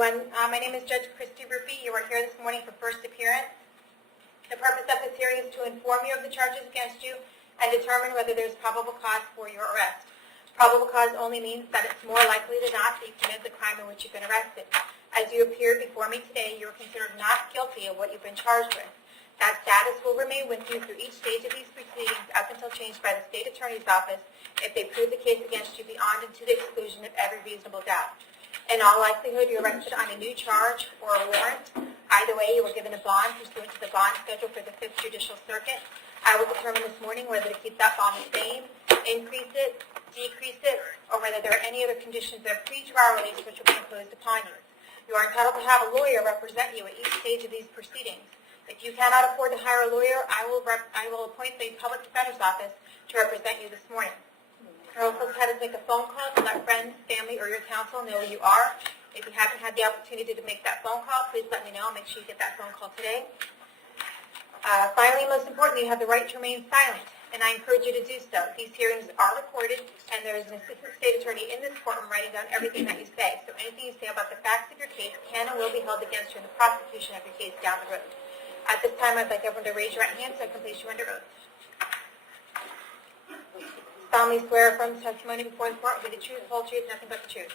everyone. My name is Judge Christy Ruppe. You are here this morning for first appearance. The purpose of this hearing is to inform you of the charges against you and determine whether there is probable cause for your arrest. Probable cause only means that it's more likely than not that you committed the crime in which you've been arrested. As you appeared before me today, you are considered not guilty of what you've been charged with. That status will remain with you through each stage of these proceedings up until changed by the State Attorney's Office if they prove the case against you beyond and to the exclusion of every reasonable doubt. In all likelihood, you're arrested on a new charge or a warrant. Either way, you were given a bond pursuant to the bond schedule for the 5th Judicial Circuit. I will determine this morning whether to keep that bond the same, increase it, decrease it, or whether there are any other conditions of pre-trial release which will be imposed upon you. You are entitled to have a lawyer represent you at each stage of these proceedings. If you cannot afford to hire a lawyer, I will appoint the Public Defender's Office to represent you this morning. You're also entitled to make a phone call to let friends, family, or your counsel know who you are. If you haven't had the opportunity to make that phone call, please let me know. I'll make sure you get that phone call today. Finally, most importantly, you have the right to remain silent, and I encourage you to do so. These hearings are recorded, and there is an assistant state attorney in this courtroom writing down everything that you say. So anything you say about the facts of your case can and will be held against you in the prosecution of your case down the road. At this time, I'd like everyone to raise your right hand so I can place you under oath. Solemnly swear affirm the testimony before the court will be the truth, whole truth, nothing but the truth.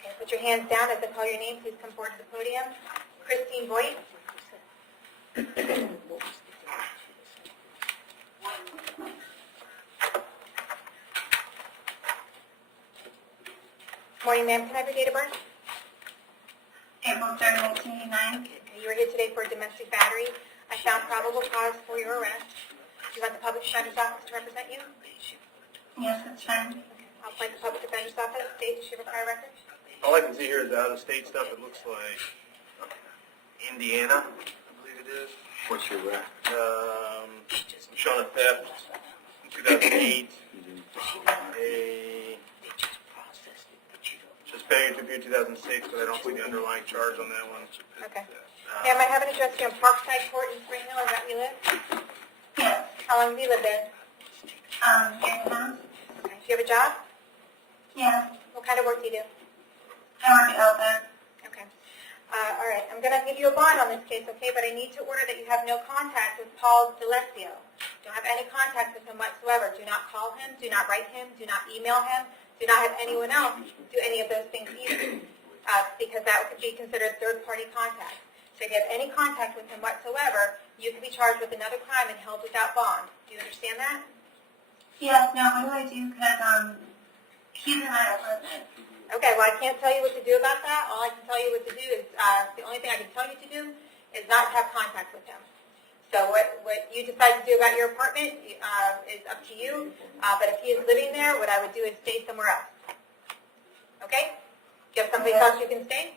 Okay, put your hands down as I call your name. Please come forward to the podium. Christine Boyd. Morning, ma'am. Can I have your date of birth? April 3rd, 1989. You are here today for a domestic battery. I found probable cause for your arrest. Do you want the Public Defender's Office to represent you? Yes, that's fine. I'll appoint the Public Defender's Office. State, does she have a prior record? All I can see here is the out-of-state stuff. It looks like Indiana, I believe it is. What's your rep? Showing a theft in 2008. Just failure to appear 2006, but I don't see the underlying charge on that one. Okay. Ma'am, I have an address here in Parkside Court in Spring Hill. Is that where you live? Yes. How long have you lived there? Here now. Okay. Do you have a job? Yes. What kind of work do you do? I work out there. Okay. All right. I'm going to give you a bond on this case, okay? But I need to order that you have no contact with Paul DeLesio. Don't have any contact with him whatsoever. Do not call him. Do not write him. Do not email him. Do not have anyone else do any of those things either, because that could be considered third-party contact. So if you have any contact with him whatsoever, you could be charged with another crime and held without bond. Do you understand that? Yes. Now, what do I do? Because he's in my apartment. Okay, well, I can't tell you what to do about that. All I can tell you what to do is, the only thing I can tell you to do is not have contact with him. So what you decide to do about your apartment is up to you. But if he is living there, what I would do is stay somewhere else. Okay? Do you have someplace else you can stay?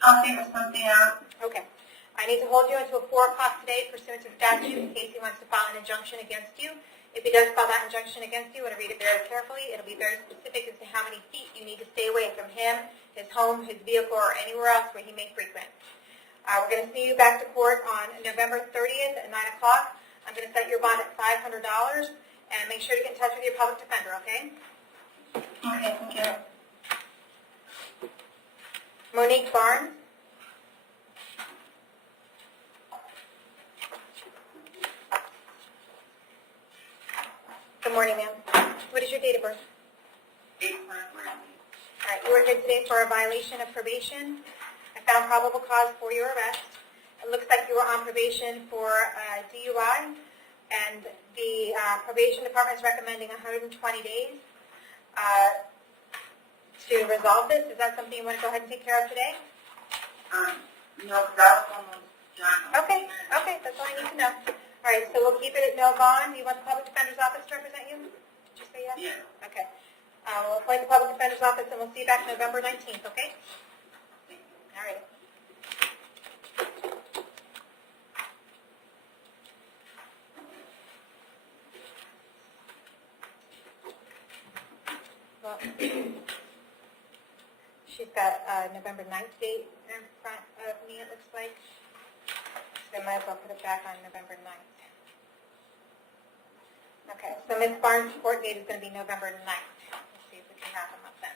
I'll figure something out. Okay. I need to hold you until 4 o'clock today pursuant to statute in case he wants to file an injunction against you. If he does file that injunction against you, and I read it very carefully, it'll be very specific as to how many feet you need to stay away from him, his home, his vehicle, or anywhere else where he may frequent. We're going to see you back to court on November 30th at 9 o'clock. I'm going to set your bond at $500, and make sure to get in touch with your public defender, okay? Okay, thank you. Monique Barnes. Good morning, ma'am. What is your date of birth? All right, you are here today for a violation of probation. I found probable cause for your arrest. It looks like you were on probation for DUI, and the probation department is recommending 120 days to resolve this. Is that something you want to go ahead and take care of today? No, that's almost done. Okay, that's all I need to know. All right, so we'll keep it at no bond. You want the Public Defender's Office to represent you? Did you say yes? Yeah. Okay. We'll appoint the Public Defender's Office, and we'll see you back November 19th, okay? All right. Well, she's got November 9th date in front of me, it looks like. So I might as well put it back on November 9th. Okay, so Ms. Barnes' court date is going to be November 9th. Let's see if we can wrap them up then.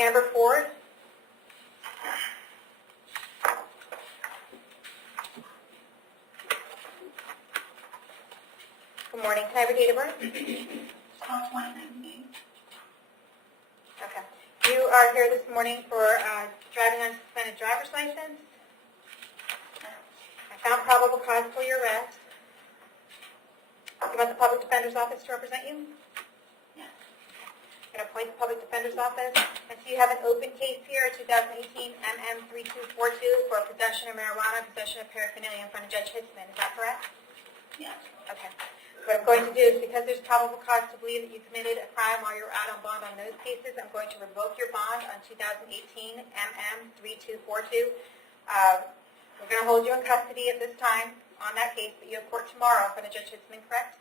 Amber Ford. Good morning. Can I have your date of birth? 12/20/19. Okay. You are here this morning for driving on suspended driver's license. I found probable cause for your arrest. You want the public defender's office to represent you? Yes. I'm going to appoint the public defender's office. And so you have an open case here, 2018 MM3242 for possession of marijuana, possession of paraphernalia in front of Judge Hitzman. Is that correct? Yes. Okay. What I'm going to do is, because there's probable cause to believe that you committed a crime while you're out on bond on those cases, I'm going to revoke your bond on 2018 MM3242. We're going to hold you in custody at this time on that case, but you have court tomorrow in front of Judge Hitzman, correct?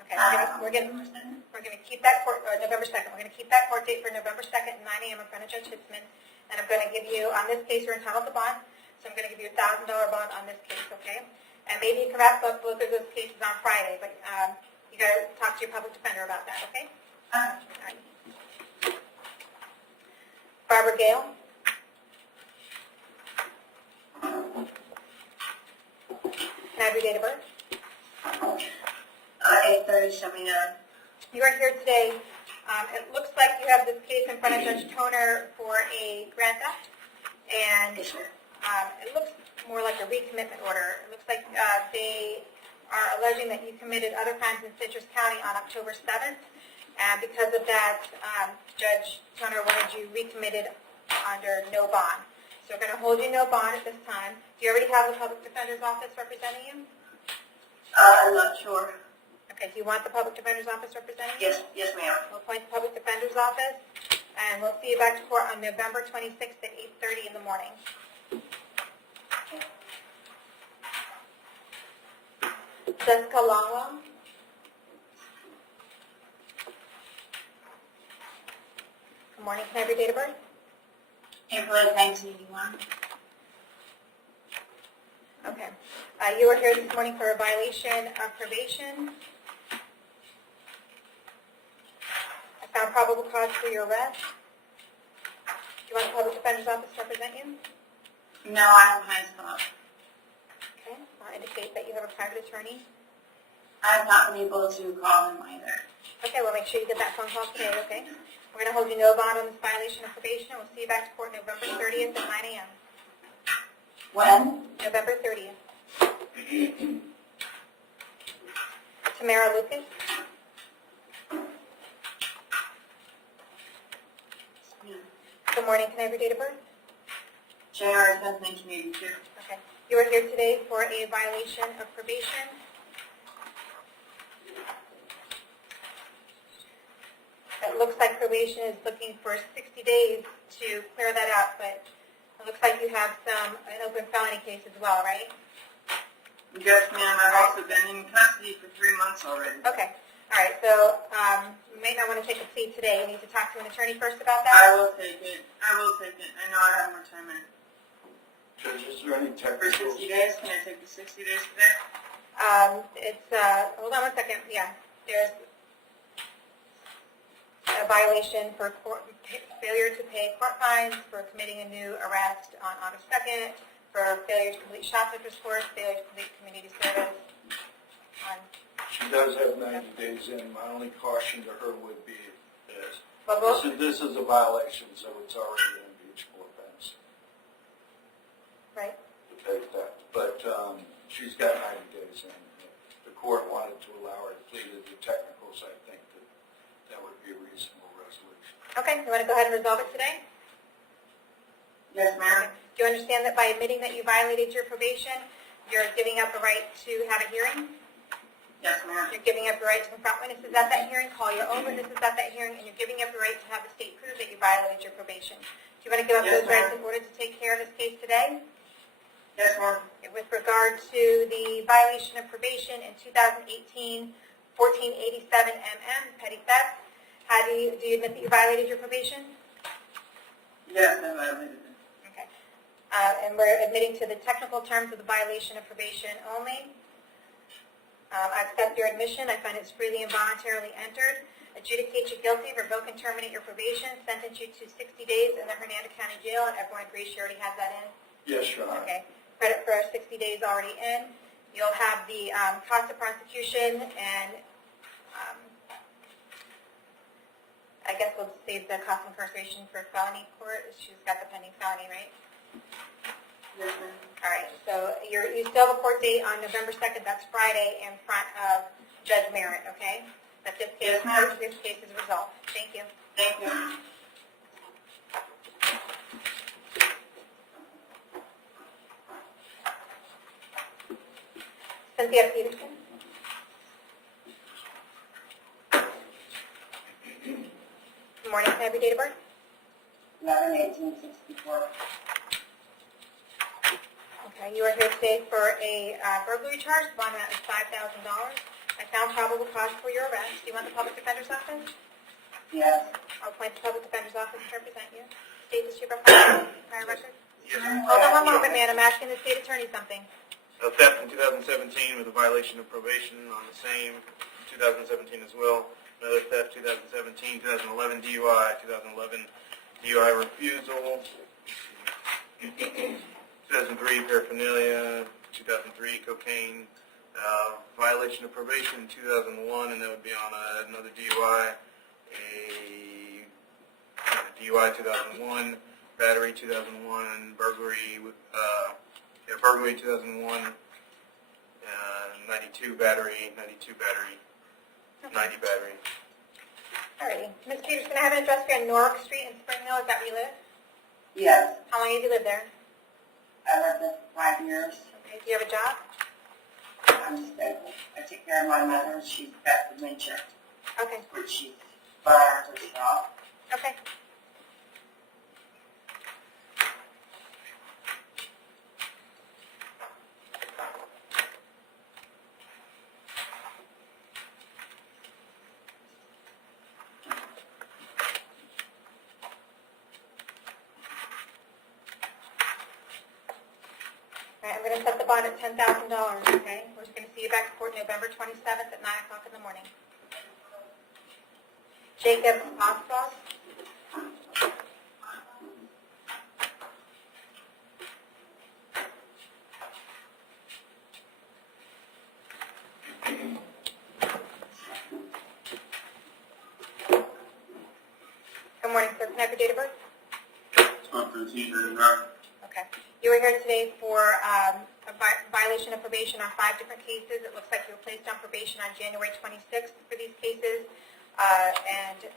Okay. We're going to keep that court, or November 2nd. We're going to keep that court date for November 2nd at 9 a.m. in front of Judge Hitzman, and I'm going to give you, on this case, you're entitled to bond, so I'm going to give you a $1,000 bond on this case, okay? And maybe you can wrap up both of those cases on Friday, but you got to talk to your public defender about that, okay? All right. Barbara Gale. Can I have your date of birth? 8/30/79. You are here today. It looks like you have this case in front of Judge Toner for a grand theft, and it looks more like a recommitment order. It looks like they are alleging that you committed other crimes in Citrus County on October 7th, and because of that, Judge Toner wanted you recommitted under no bond. So we're going to hold you no bond at this time. Do you already have the public defender's office representing you? I'm not sure. Okay, do you want the public defender's office representing you? Yes, ma'am. We'll appoint the public defender's office, and we'll see you back to court on November 26th at 8:30 in the morning. Jessica Longwell. Good morning. Can I have your date of birth? April 1981. Okay. You are here this morning for a violation of probation. I found probable cause for your arrest. Do you want the public defender's office to represent you? No, I have high school. Okay. I'll indicate that you have a private attorney. I've not been able to call him either. Okay, well, make sure you get that phone call today, okay? We're going to hold you no bond on this violation of probation, and we'll see you back to court November 30th at 9 a.m. When? November 30th. Tamara Lucas. Good morning. Can I have your date of birth? January 10th, 1982. Okay. You are here today for a violation of probation. It looks like probation is looking for 60 days to clear that up, but it looks like you have an open felony case as well, right? Yes, ma'am. I've also been in custody for 3 months already. Okay. All right. So you may not want to take a plea today. You need to talk to an attorney first about that. I will take it. I know I have more time in it. Judge, is there any For technical? 60 days? Can I take the 60 days today? Hold on one second. Yeah. There's a violation for failure to pay court fines, for committing a new arrest on August 2nd, for failure to complete shoplifter's course, failure to complete community service. She does have 90 days in. My only caution to her would be is Well, this is a violation, so it's already an impeachable offense right. to take that. But she's got 90 days in. If the court wanted to allow her to plead to the technicals, I think that would be a reasonable resolution. Okay. You want to go ahead and resolve it today? Yes, ma'am. Do you understand that by admitting that you violated your probation, you're giving up the right to have a hearing? Yes, ma'am. You're giving up the right to confront witnesses at that hearing, call your own witnesses at that hearing, and you're giving up the right to have the state prove that you violated your probation. Do you want to give up Yes, those rights ma'am. in order to take care of this case today? Yes, ma'am. With regard to the violation of probation in 2018, 1487 MM, petty theft, do you admit that you violated your probation? Yes, I violated it. Okay. And we're admitting to the technical terms of the violation of probation only. I accept your admission. I find it's freely and voluntarily entered. Adjudicate you guilty, revoke and terminate your probation, sentence you to 60 days in the Hernando County Jail, and everyone agrees she already has that in? Yes, Your Honor. Okay. Credit for 60 days already in. You'll have the cost of prosecution, and I guess we'll save the cost of incarceration for felony court. She's got the pending felony, right? Yes, ma'am. All right, so you still have a court date on November 2nd, that's Friday, in front of Judge Merritt, okay? That this case, Yes, ma'am. this case is resolved. Thank you. Thank you. Cynthia Peterson. Good morning, can I have your date of birth? 11/18/64. Okay, you are here today for a burglary charge, one amount of $5,000. I found probable cause for your arrest. Do you want the public defender's office? Yes. I'll appoint the public defender's office to represent you. State the super prior record. Yes. Hold on one moment, man. I'm asking the state attorney something. A theft in 2017 with a violation of probation on the same 2017 as well. Another theft 2017, 2011 DUI, 2011 DUI refusal, 2003 paraphernalia, 2003 cocaine, violation of probation in 2001, and that would be on another DUI, a DUI 2001, battery 2001, burglary burglary 2001, 92 battery, 90 battery. Alrighty. Ms. Peterson, I have an address here on Norwalk Street in Spring Hill. Is that where you live? Yes. How long have you lived there? I lived there for 5 years. Okay. Do you have a job? I'm disabled. I take care of my mother. She's got dementia, Okay. which she's fired herself. Okay. All right, I'm going to set the bond at $10,000, okay? We're just going to see you back to court November 27th at 9 o'clock in the morning. Jacob Oswald. Good morning, sir. Can I have your date of birth? 12/13/99. Okay. You were here today for a violation of probation on 5 different cases. It looks like you were placed on probation on January 26th for these cases, and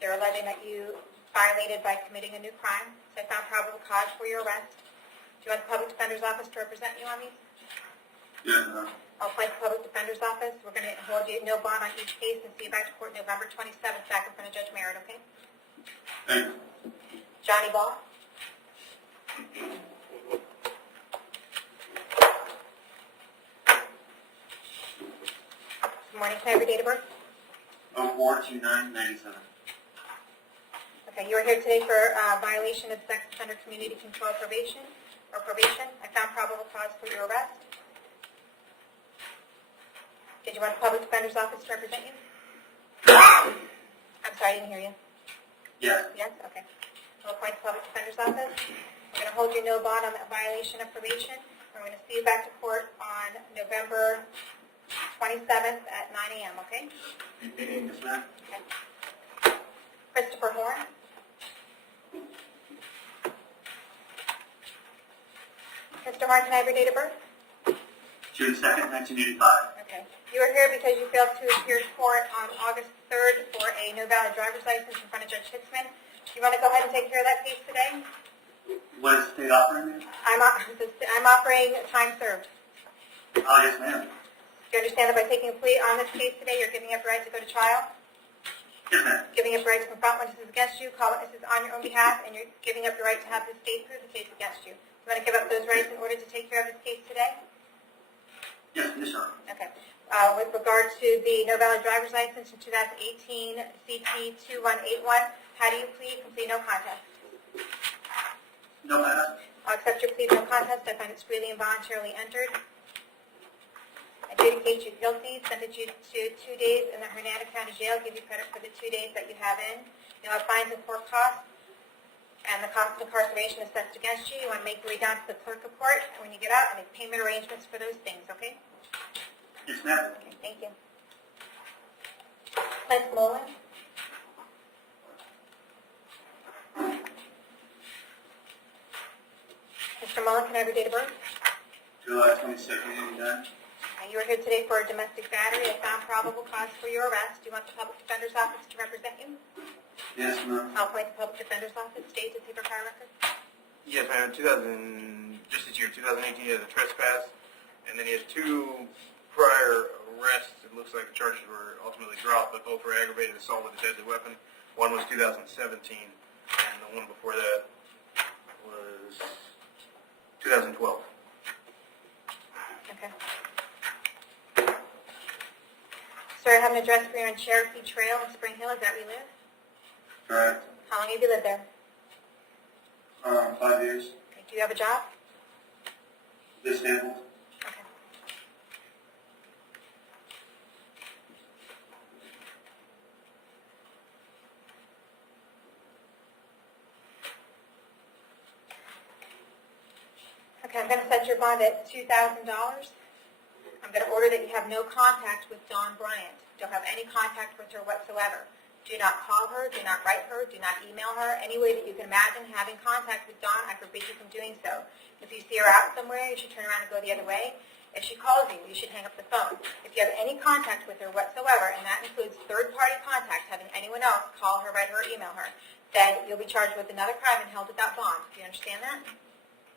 they're alleging that you violated by committing a new crime. So I found probable cause for your arrest. Do you want the public defender's office to represent you on these? Yes, ma'am. I'll appoint the public defender's office. We're going to hold you no bond on each case and see you back to court November 27th, back in front of Judge Merritt, okay? Thank you. Johnny Ball. Good morning. Can I have your date of birth? 04/29/97. Okay, you are here today for violation of sex offender community control probation. I found probable cause for your arrest. Did you want the public defender's office to represent you? I'm sorry, I didn't hear you. Yes. Yes? Okay. We'll appoint the public defender's office. We're going to hold you no bond on that violation of probation. We're going to see you back to court on November 27th at 9 a.m., okay? Yes, ma'am. Okay. Christopher Horn. Mr. Horn, can I have your date of birth? June 2nd, 1985. Okay. You are here because you failed to appear in court on August 3rd for a no valid driver's license in front of Judge Hitzman. Do you want to go ahead and take care of that case today? What is the state offering me? I'm offering time served. Oh, yes, ma'am. Do you understand that by taking a plea on this case today, you're giving up the right to go to trial? Yes, ma'am. Giving up the right to confront witnesses against you, call witnesses on your own behalf, and you're giving up the right to have the state prove the case against you. Do you want to give up those rights in order to take care of this case today? Yes, yes, sir. Okay. With regard to the no valid driver's license in 2018 CT 2181, how do you plead? Complete no contest. No, ma'am. I'll accept your plea of no contest. I find it's freely and voluntarily entered. adjudicate you guilty, sentence you to 2 days in the Hernando County Jail, give you credit for the 2 days that you have in. You'll have fines and court costs, and the cost of incarceration assessed against you. You want to make your way down to the clerk of court, and when you get out, and make payment arrangements for those things, okay? Yes, ma'am. Okay, thank you. Clint Mullen? Mr. Mullen, can I have your date of birth? July 22nd, 89. You are here today for a domestic battery. I found probable cause for your arrest. Do you want the public defender's office to represent you? Yes, ma'am. I'll appoint the public defender's office. State the paper prior record. Yes, ma'am. Just this year, 2018, he has a trespass, and then he has 2 prior arrests. It looks like the charges were ultimately dropped, but both were aggravated assault with a deadly weapon. One was 2017, and the one before that was 2012. Okay. Sir, I have an address for you on Cherokee Trail in Spring Hill. Is that where you live? Correct. How long have you lived there? 5 years. Okay. Do you have a job? Disabled. Okay. Okay, I'm going to set your bond at $2,000. I'm going to order that you have no contact with Dawn Bryant. Don't have any contact with her whatsoever. Do not call her, do not write her, do not email her. Any way that you can imagine having contact with Dawn, I forbid you from doing so. If you see her out somewhere, you should turn around and go the other way. If she calls you, you should hang up the phone. If you have any contact with her whatsoever, and that includes third-party contact, having anyone else call her, write her, or email her, then you'll be charged with another crime and held without bond. Do you understand that?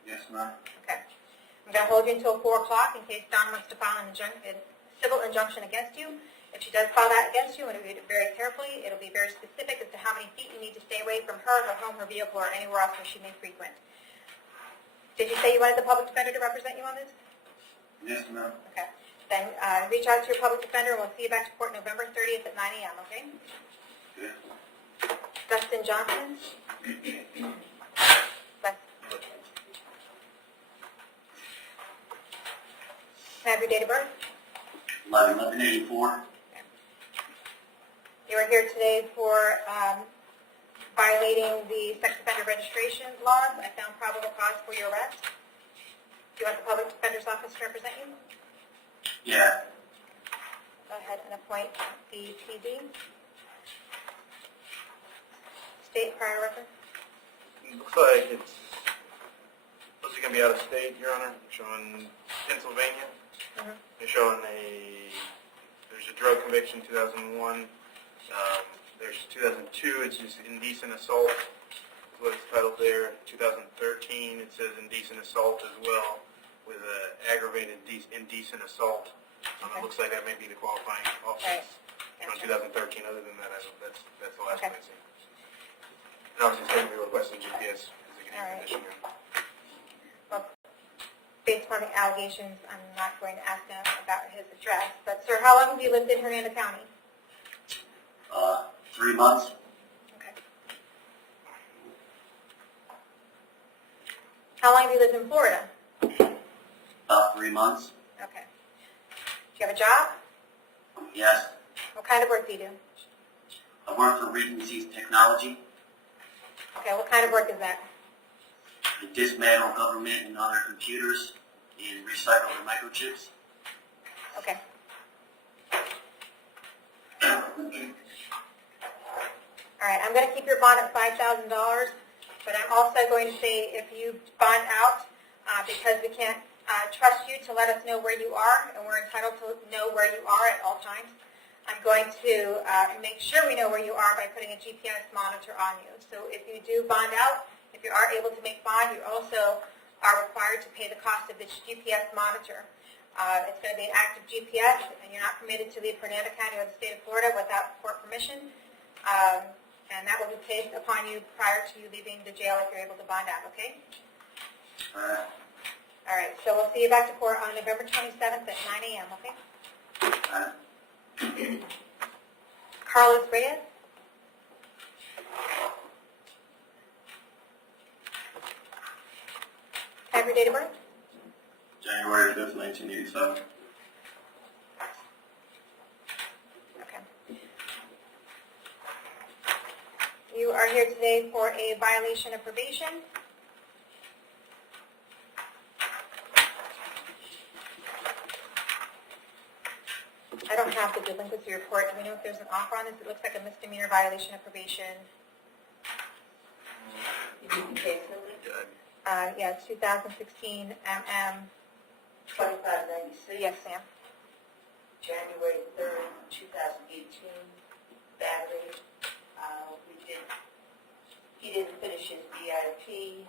Yes, ma'am. Okay. I'm going to hold you until 4 o'clock in case Dawn wants to file a civil injunction against you. If she does file that against you, I'm going to read it very carefully. It'll be very specific as to how many feet you need to stay away from her, her home, her vehicle, or anywhere else where she may frequent. Did you say you wanted the public defender to represent you on this? Yes, ma'am. Okay. Then reach out to your public defender, and we'll see you back to court November 30th at 9 a.m., okay? Okay. Dustin Johnson? Can I have your date of birth? 11/11/84. You are here today for violating the sex offender registration laws. I found probable cause for your arrest. Do you want the public defender's office to represent you? Yeah. Go ahead and appoint the PD. State prior record. Looks like it's supposed to be out of state, Your Honor. Showing Pennsylvania. They're showing there's a drug conviction, 2001. There's 2002, it's just indecent assault, is what it's titled there. 2013, it says indecent assault as well, with aggravated indecent assault. It looks like that may be the qualifying offense from 2013. Other than that, that's the last one I see. And obviously, it's going to be requesting GPS as a condition. Well, based on the allegations, I'm not going to ask him about his address. But, sir, how long have you lived in Hernando County? 3 months. Okay. How long have you lived in Florida? About 3 months. Okay. Do you have a job? Yes. What kind of work do you do? I work for Regency's Technology. Okay, what kind of work is that? I dismantle government and other computers and recycle the microchips. Okay. All right, I'm going to keep your bond at $5,000, but I'm also going to say if you bond out, because we can't trust you to let us know where you are, and we're entitled to know where you are at all times, I'm going to make sure we know where you are by putting a GPS monitor on you. So if you do bond out, if you are able to make bond, you also are required to pay the cost of this GPS monitor. It's going to be an active GPS, and you're not permitted to leave Hernando County or the state of Florida without court permission. And that will be paid upon you prior to you leaving the jail if you're able to bond out, okay? All right, so we'll see you back to court on November 27th at 9 a.m., okay? Carlos Reyes? Have your date of birth? January 5th, 1987. are here today for a violation of probation. I don't have the delinquency report. Do we know if there's an offer on this? It looks like a misdemeanor violation of probation. Yeah, 2016 MM. 2596. Yes, Sam. January 3rd, 2018, battery. He didn't finish his BIP.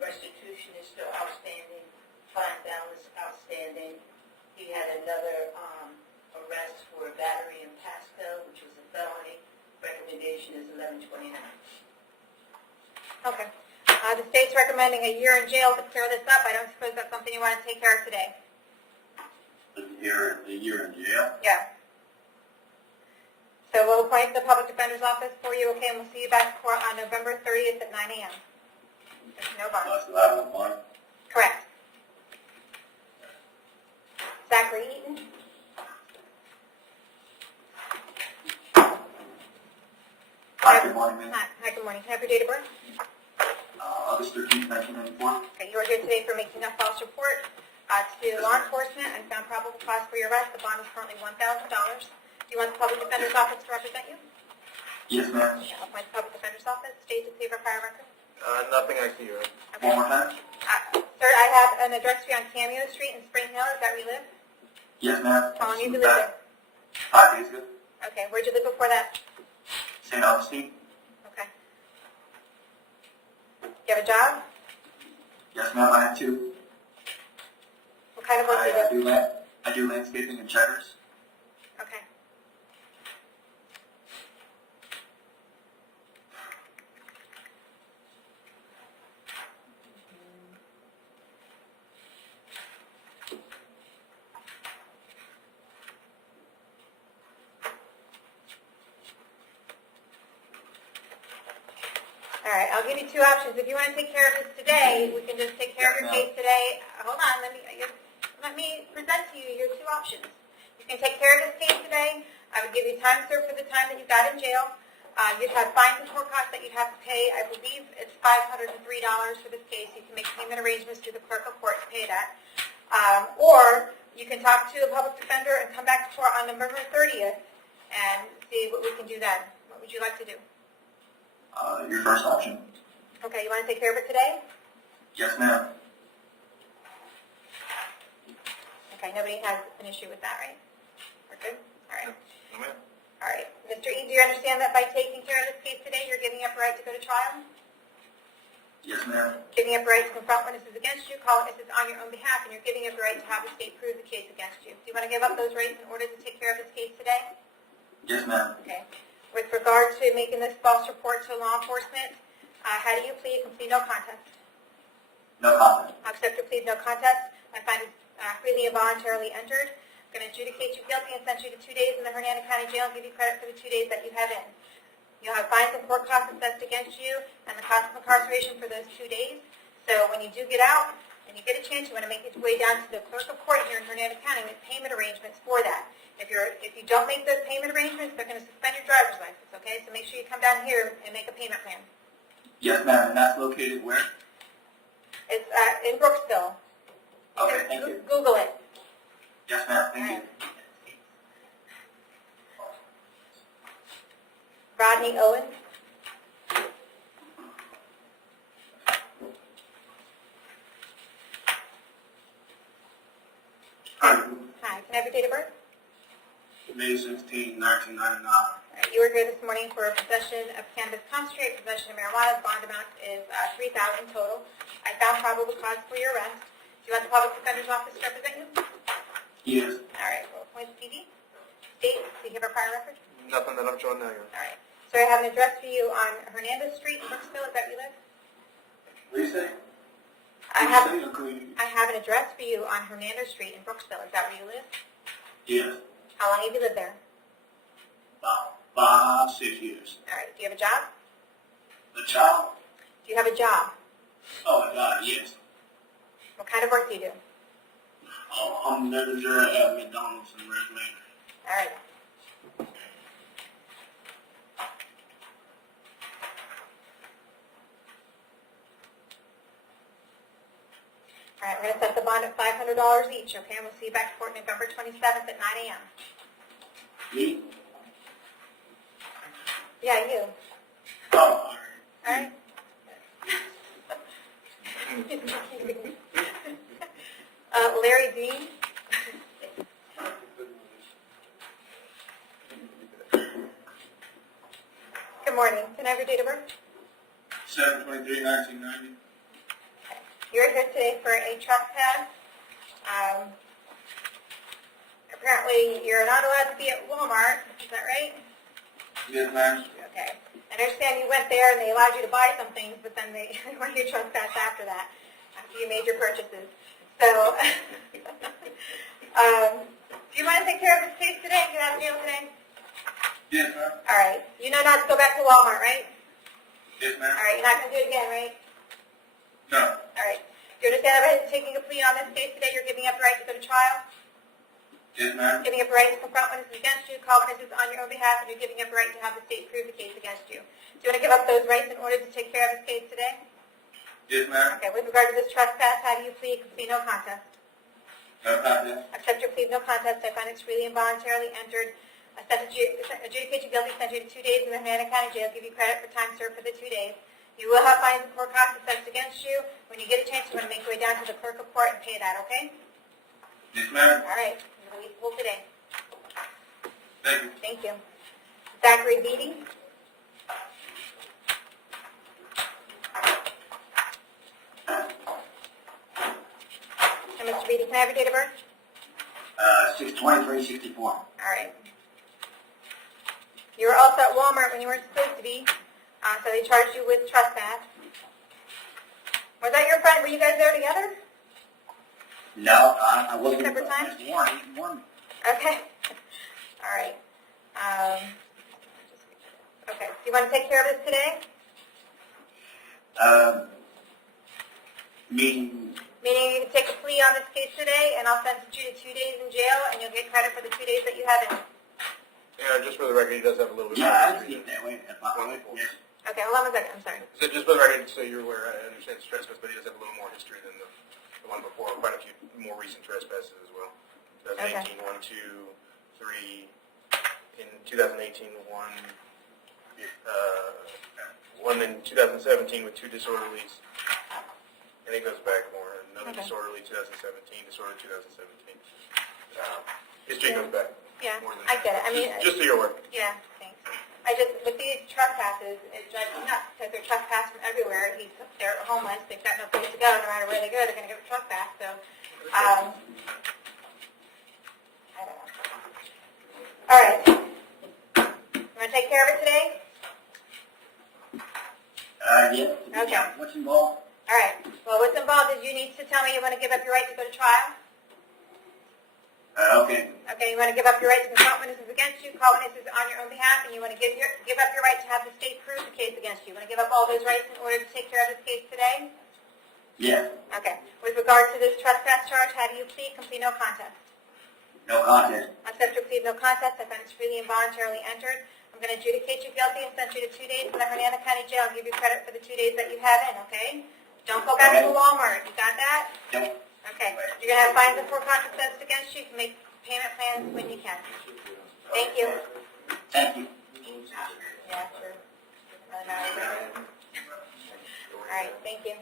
Restitution is still outstanding. Fine balance outstanding. He had another arrest for battery in Pasco, which was a felony. Recommendation is 1129. Okay. The state's recommending a year in jail to clear this up. I don't suppose that's something you want to take care of today. A year in jail. Yeah. So we'll appoint the public defender's office for you, okay, and we'll see you back in court on November 30th at 9 a.m. There's no bond. Plus 11 a month. Correct. Zachary Eaton. Hi, good morning, ma'am. Hi, good morning. Can I have your date of birth? August 13th, 1994. Okay, you are here today for making a false report to law enforcement and found probable cause for your arrest. The bond is currently $1,000. Do you want the public defender's office to represent you? Yes, ma'am. Yeah, I'll appoint the public defender's office. State to see your prior record. Nothing I see, Your Honor. Okay. One more time. Sir, I have an address for you on Cameo Street in Spring Hill. Is that where you live? Yes, ma'am. How long have you lived there? 5 days ago. Okay, where'd you live before that? St. Augustine. Okay. You have a job? Yes, ma'am. I have 2. What kind of work do you do? I do landscaping and checkers. Okay. All right, I'll give you 2 options. If you want to take care of this today, we can just take care of your case today. Hold on, let me present to you your 2 options. You can take care of this case today. I would give you time served for the time that you got in jail. You'd have fines and court costs that you'd have to pay. I believe it's $503 for this case. You can make payment arrangements through the clerk of court to pay that. Or you can talk to a public defender and come back to court on November 30th and see what we can do then. What would you like to do? Your first option. Okay, you want to take care of it today? Yes, ma'am. Okay, nobody has an issue with that, right? We're good? All right. No, ma'am. All right. Mr. E, do you understand that by taking care of this case today, you're giving up a right to go to trial? Yes, ma'am. Giving up a right to confront witnesses against you, call witnesses on your own behalf, and you're giving up a right to have the state prove the case against you. Do you want to give up those rights in order to take care of this case today? Yes, ma'am. Okay. With regard to making this false report to law enforcement, how do you plead? Complete no contest. No comment. I'll accept your plea of no contest. I find it freely and voluntarily entered. I'm going to adjudicate you guilty and send you to 2 days in the Hernando County Jail and give you credit for the 2 days that you have in. You'll have fines and court costs assessed against you and the cost of incarceration for those 2 days. So when you do get out and you get a chance, you want to make your way down to the clerk of court here in Hernando County with payment arrangements for that. If you don't make those payment arrangements, they're going to suspend your driver's license, okay? So make sure you come down here and make a payment plan. Yes, ma'am. And that's located where? It's in Brooksville. Okay, thank you. Google it. Yes, ma'am. Thank you. Rodney Owens. Hi, can I have your date of birth? May 16, 1999. All right, you were here this morning for possession of cannabis concentrate, possession of marijuana. The bond amount is $3,000 total. I found probable cause for your arrest. Do you want the public defender's office to represent you? Yes. All right, we'll appoint the PD. State, do you have a prior record? Nothing that I'm showing now, Your Honor. All right. So I have an address for you on Hernandez Street in Brooksville. Is that where you live? What do you say? I have an address for you on Hernandez Street in Brooksville. Is that where you live? Yes. How long have you lived there? About 6 years. All right. Do you have a job? The child? Do you have a job? Oh, my God, yes. What kind of work do you do? I'm a manager at McDonald's in Red Lake. All right. we're going to set the bond at $500 each, okay? And we'll see you back to court November 27th at 9 a.m. Me? Yeah, you. Oh, all right. All right. Larry Dean. Good morning. Can I have your date of birth? 7/23/1990. You're here today for a trespass. Apparently, you're not allowed to be at Walmart. Is that right? Yes, ma'am. Okay. I understand you went there and they allowed you to buy some things, but then they want you to trespass after that, after you made your purchases. So, do you want to take care of this case today? Get out of jail today? Yes, ma'am. All right. You know not to go back to Walmart, right? Yes, ma'am. All right. You're not going to do it again, right? No. All right. Do you understand about taking a plea on this case today? You're giving up the right to go to trial? Yes, ma'am. Giving up the right to confront witnesses against you, call witnesses on your own behalf, and you're giving up the right to have the state prove the case against you. Do you want to give up those rights in order to take care of this case today? Yes, ma'am. Okay, with regard to this trespass, how do you plead? Plea no contest. No contest. Accept your plea of no contest. I find it's freely and voluntarily entered. I adjudicate you guilty, send you to 2 days in the Havana County Jail, give you credit for time served for the 2 days. You will have fines and court costs assessed against you. When you get a chance, you want to make your way down to the clerk of court and pay that, okay? Yes, ma'am. All right. You're releasable today. Thank you. Thank you. Zachary Beatty. And Mr. Beatty, can I have your date of birth? 6/23/64. All right. You were also at Walmart when you weren't supposed to be, so they charged you with trespass. Was that your friend? Were you guys there together? No, I wasn't. Separate times? One. Okay. All right. Okay. Do you want to take care of this today? Meaning, Meaning you can take a plea on this case today, and I'll sentence you to 2 days in jail, and you'll get credit for the 2 days that you haven't. Yeah, just for the record, he does have a little bit yeah, I more see history. it that way. That's my point. Yes. Okay, hold on a second. I'm sorry. So just for the record, so you're aware, I understand it's trespass, but he does have a little more history than the one before, quite a few more recent trespasses as well. 2018, 1, 2, 3, in 2018, one in 2017 with 2 disorderlies, and it goes back more. Another Okay. disorderly 2017, disorder 2017. History goes back Yeah, more than I get it. I mean, just so you're aware. yeah, thanks. I just, with these trespasses, it drives me nuts because they're trespassed from everywhere. They're homeless. They've got no place to go. No matter where they go, they're going to get trespassed. So, I don't know. All right. You want to take care of it today? Yeah. Okay. What's involved? All right. Well, what's involved is you need to tell me you want to give up your right to go to trial. Okay. Okay, you want to give up your right to confront witnesses against you, call witnesses on your own behalf, and you want to give up your right to have the state prove the case against you. You want to give up all those rights in order to take care of this case today? Yes. Okay. With regard to this trespass charge, how do you plead? Complete no contest. No contest. Accept your plea of no contest. I find it's freely and voluntarily entered. I'm going to adjudicate you guilty and send you to 2 days in the Hernando County Jail and give you credit for the 2 days that you have in, okay? Don't go back to Walmart. You got that? Yep. Okay. You're going to have fines and court costs assessed against you. You can make payment plans when you can. Thank you. Thank you. Yeah, sure. All right, thank you.